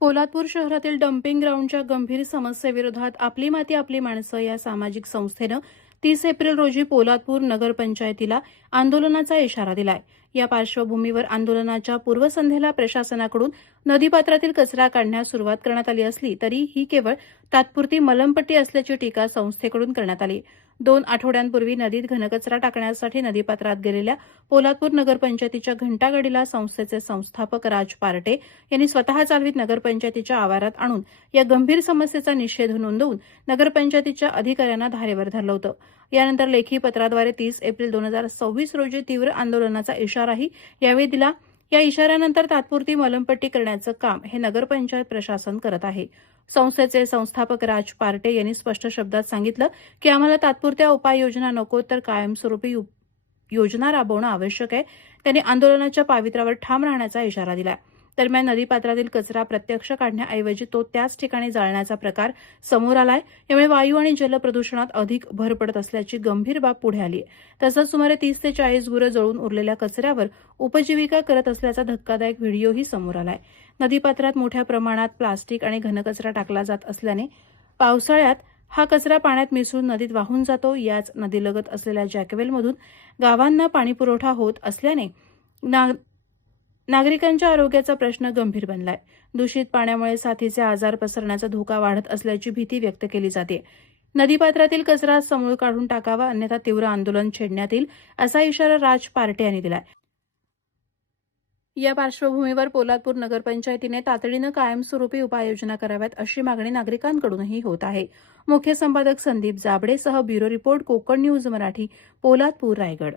पोलादपूर शहरातील डम्पिंग ग्राउंडच्या गंभीर समस्येविरोधात आपली माती आपली माणसं या सामाजिक संस्थेनं 30 एप्रिल रोजी पोलादपूर नगरपंचायतीला आंदोलनाचा इशारा दिलाय. या पार्श्वभूमीवर आंदोलनाच्या पूर्वसंध्येला प्रशासनाकडून नदीपात्रातील कचरा काढण्यास सुरुवात करण्यात आली असली तरी ही केवळ तात्पुरती मलमपट्टी असल्याची टीका संस्थेकडून करण्यात आली. 2 आठवड्यांपूर्वी नदीत घनकचरा टाकण्यासाठी नदीपात्रात गेलेल्या पोलादपूर नगरपंचायतीच्या घंटागाडीला संस्थेचे संस्थापक राज पार्टे यांनी स्वतः चालवीत नगरपंचायतीच्या आवारात आणून या गंभीर समस्येचा निषेध नोंदवून नगरपंचायतीच्या अधिकाऱ्यांना धारेवर धरलं होतं. यानंतर लेखी पत्राद्वारे 30 एप्रिल 2026 रोजी तीव्र आंदोलनाचा इशाराही यावेळी दिला. या इशाऱ्यानंतर तात्पुरती मलमपट्टी करण्याचं काम हे नगरपंचायत प्रशासन करत आहे. संस्थेचे संस्थापक राज पार्टे यांनी स्पष्ट शब्दात सांगितलं की आम्हाला तात्पुरत्या उपाययोजना नको तर कायमस्वरूपी योजना राबवणं आवश्यक आहे. त्यांनी आंदोलनाच्या पावित्र्यावर ठाम राहण्याचा इशारा दिला. दरम्यान नदीपात्रातील कचरा प्रत्यक्ष काढण्याऐवजी तो त्याच ठिकाणी जाळण्याचा प्रकार समोर आलाय. यामुळे वायू आणि जलप्रदूषणात अधिक भर पडत असल्याची गंभीर बाब पुढे आली आहे. तसंच सुमारे 30 ते 40 गुरं जळून उरलेल्या कचऱ्यावर उपजीविका करत असल्याचा धक्कादायक व्हिडिओही समोर आलाय. नदीपात्रात मोठ्या प्रमाणात प्लास्टिक आणि घनकचरा टाकला जात असल्याने पावसाळ्यात हा कचरा पाण्यात मिसळून नदीत वाहून जातो. याच नदीलगत असलेल्या जॅकवेलमधून गावांना पाणीपुरवठा होत असल्याने नागरिकांच्या आरोग्याचा प्रश्न गंभीर बनलाय. दूषित पाण्यामुळे साथीचे आजार पसरण्याचा धोका वाढत असल्याची भीती व्यक्त केली जाते. नदीपात्रातील कचरा समूळ काढून टाकावा अन्यथा तीव्र आंदोलन छेडण्यात येईल असा इशारा राज पार्टे यांनी दिलाय. या पार्श्वभूमीवर पोलादपूर नगरपंचायतीने तातडीनं कायमस्वरूपी उपाययोजना कराव्यात अशी मागणी नागरिकांकडूनही होत आहे. मुख्य संपादक संदीप जाबडेसह bureau report Konkan news Marathi, Poladpur, Raigad.